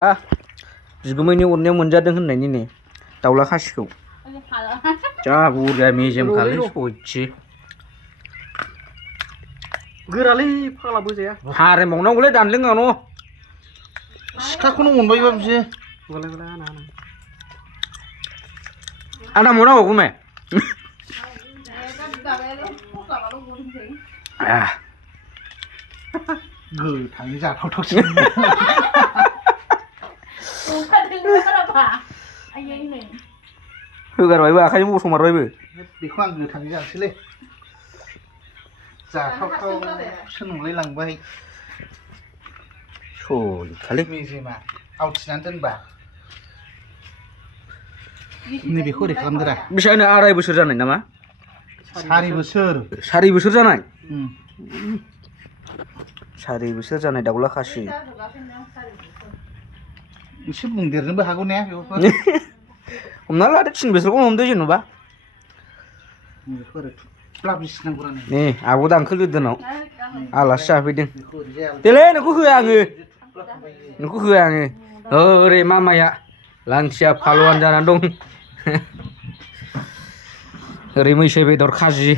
बिगुमैनि अननायाव मोनजादों होननायनि नै दाउला खासिखौ जा बुरजा मेजेमखालै सयथि गोरालै फाग्ला बोजाया हारेंबावनांगौलै दानलोङानो सिखाखौनो मोनबायबा बियो आदा मोनाव गुमे गोथाङै जाथावथावसो होगारबायबो आखाइजों बसंमारबायबो बेखौ आं गोथाङै जानोसैलै जाथावथावसो नंलाय लांबाय सलिखालै मेजेमा आवथिनानै दोनबा नैबेखौ ओरै खालामदोरा बेसेबां 2.5 बोसोर जानाय नामा 4 बोसोर 4 बोसोर जानाय 4 बोसोर जानाय दाउला खासि एसे बुंदेरनोबो हागौ ने बेखौ हमना लादो 3 बोसोरखौनो हमदो जेनेबा बेखौ ओरै थुब्ला बिसिनांगौ रानो नै आब' दांखोल गोदोनाव आलासि जाफैदों देलै नोंखौ होआ आङो ओरै मामाया लांथिया फालवान जानानै दं ओरै मैसो बेदर खाजि